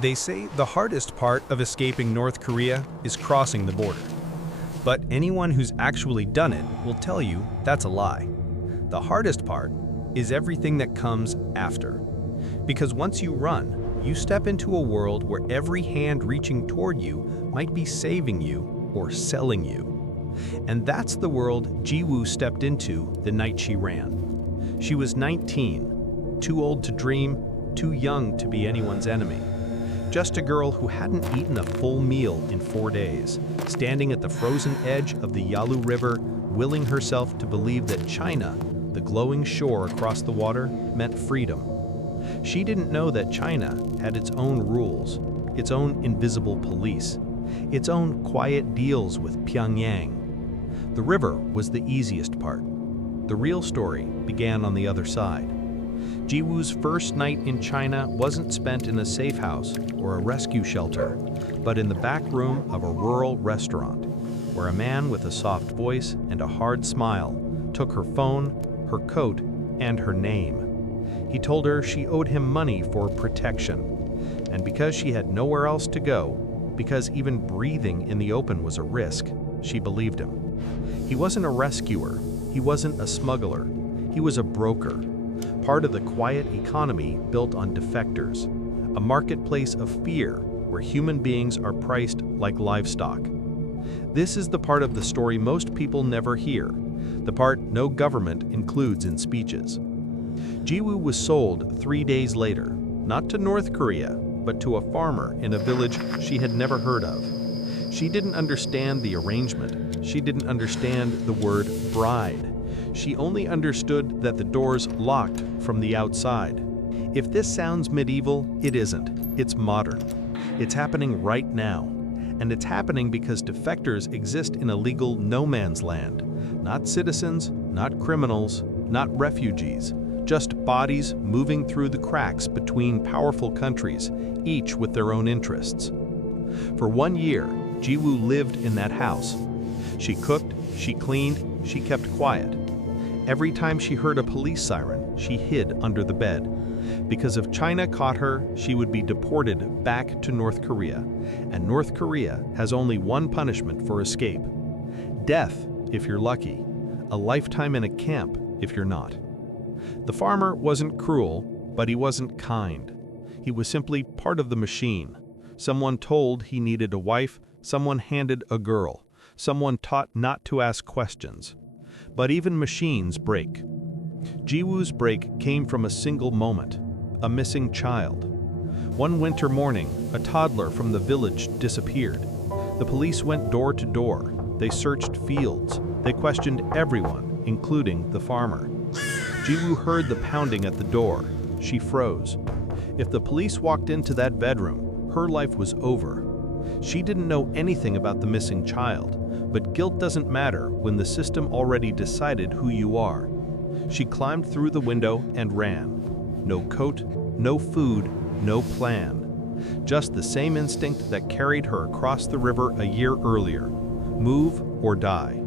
They say the hardest part of escaping North Korea is crossing the border. But anyone who's actually done it will tell you that's a lie. The hardest part is everything that comes after. Because once you run, you step into a world where every hand reaching toward you might be saving you or selling you. And that's the world Jiwoo stepped into the night she ran. She was 19, too old to dream, too young to be anyone's enemy. Just a girl who hadn't eaten a full meal in 4 days, standing at the frozen edge of the Yalu River, willing herself to believe that China, the glowing shore across the water, meant freedom. She didn't know that China had its own rules, its own invisible police, its own quiet deals with Pyongyang. The river was the easiest part. The real story began on the other side. Jiwoo's first night in China wasn't spent in a safe house or a rescue shelter, but in the back room of a rural restaurant, where a man with a soft voice and a hard smile took her phone, her coat, and her name. He told her she owed him money for protection, and because she had nowhere else to go, because even breathing in the open was a risk, she believed him. He wasn't a rescuer, he wasn't a smuggler, he was a broker. Part of the quiet economy built on defectors, a marketplace of fear where human beings are priced like livestock. This is the part of the story most people never hear, the part no government includes in speeches. Jiwoo was sold 3 days later, not to North Korea, but to a farmer in a village she had never heard of. She didn't understand the arrangement. She didn't understand the word bride. She only understood that the doors locked from the outside. If this sounds medieval, it isn't. It's modern. It's happening right now. And it's happening because defectors exist in a legal no man's land. Not citizens, not criminals, not refugees. Just bodies moving through the cracks between powerful countries, each with their own interests. For 1 year, Jiwoo lived in that house. She cooked, she cleaned, she kept quiet. Every time she heard a police siren, she hid under the bed. Because if China caught her, she would be deported back to North Korea. And North Korea has only one punishment for escape: death, if you're lucky, a lifetime in a camp, if you're not. The farmer wasn't cruel, but he wasn't kind. He was simply part of the machine. Someone told he needed a wife, someone handed a girl, someone taught not to ask questions. But even machines break. Jiwoo's break came from a single moment, a missing child. One winter morning, a toddler from the village disappeared. The police went door to door. They searched fields. They questioned everyone, including the farmer. Jiwoo heard the pounding at the door. She froze. If the police walked into that bedroom, her life was over. She didn't know anything about the missing child. But guilt doesn't matter when the system already decided who you are. She climbed through the window and ran. No coat, no food, no plan. Just the same instinct that carried her across the river a year earlier: move or die.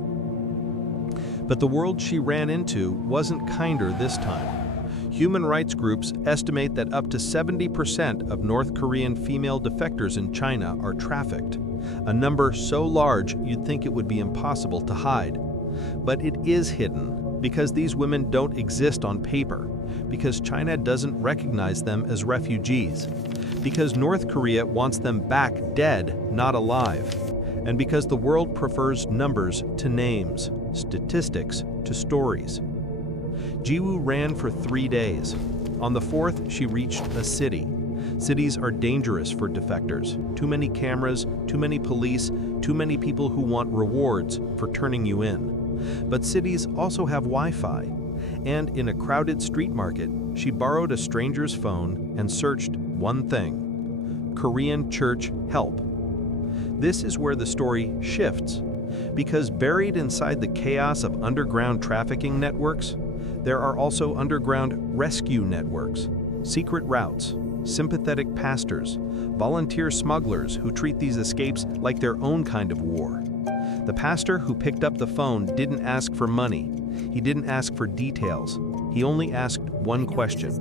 But the world she ran into wasn't kinder this time. Human rights groups estimate that up to 70% of North Korean female defectors in China are trafficked. A number so large you'd think it would be impossible to hide. But it is hidden because these women don't exist on paper, because China doesn't recognize them as refugees, because North Korea wants them back dead, not alive, and because the world prefers numbers to names, statistics to stories. Jiwoo ran for 3 days. On the 4th, she reached a city. Cities are dangerous for defectors. Too many cameras, too many police, too many people who want rewards for turning you in. But cities also have Wi-Fi. And in a crowded street market, she borrowed a stranger's phone and searched one thing: Korean church help. This is where the story shifts, because buried inside the chaos of underground trafficking networks, there are also underground rescue networks, secret routes, sympathetic pastors, volunteer smugglers who treat these escapes like their own kind of war. The pastor who picked up the phone didn't ask for money. He didn't ask for details. He only asked one question: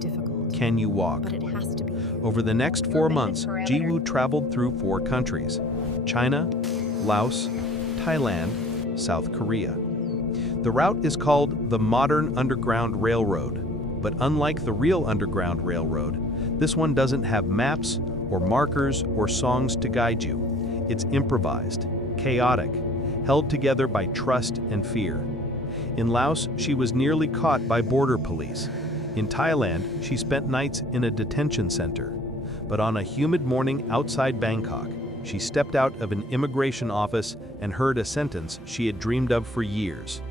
Can you walk? but it has to be. Over the next 4 months, Jiwoo traveled through 4 countries: China, Laos, Thailand, South Korea. The route is called the Modern Underground Railroad, but unlike the real Underground Railroad, this one doesn't have maps or markers or songs to guide you. It's improvised, chaotic, held together by trust and fear. In Laos, she was nearly caught by border police. In Thailand, she spent nights in a detention center. But on a humid morning outside Bangkok, she stepped out of an immigration office and heard a sentence she had dreamed of for years.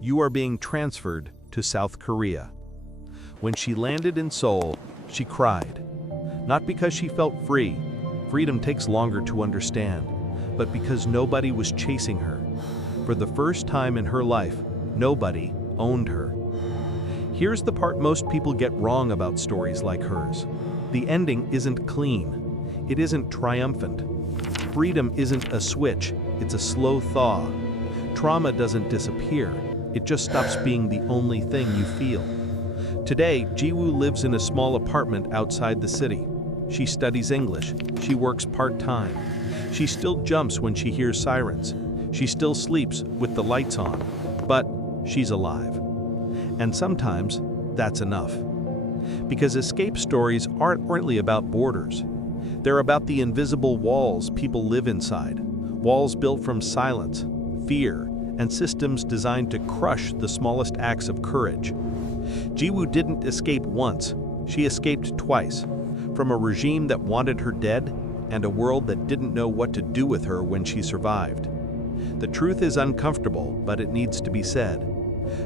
You are being transferred to South Korea. When she landed in Seoul, she cried. Not because she felt free, freedom takes longer to understand, but because nobody was chasing her. For the first time in her life, nobody owned her. Here's the part most people get wrong about stories like hers. The ending isn't clean. It isn't triumphant. Freedom isn't a switch, it's a slow thaw. Trauma doesn't disappear, it just stops being the only thing you feel. Today, Jiwoo lives in a small apartment outside the city. She studies English, she works part-time. She still jumps when she hears sirens. She still sleeps with the lights on, but she's alive. And sometimes, that's enough. Because escape stories aren't really about borders. They're about the invisible walls people live inside, walls built from silence, fear, and systems designed to crush the smallest acts of courage. Jiwoo didn't escape once, she escaped twice, from a regime that wanted her dead and a world that didn't know what to do with her when she survived. The truth is uncomfortable, but it needs to be said.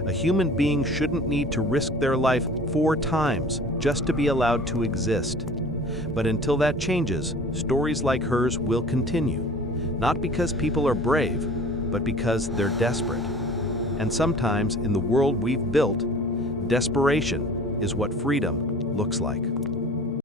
A human being shouldn't need to risk their life 4 times just to be allowed to exist. But until that changes, stories like hers will continue. Not because people are brave, but because they're desperate. And sometimes in the world we've built, desperation is what freedom looks like.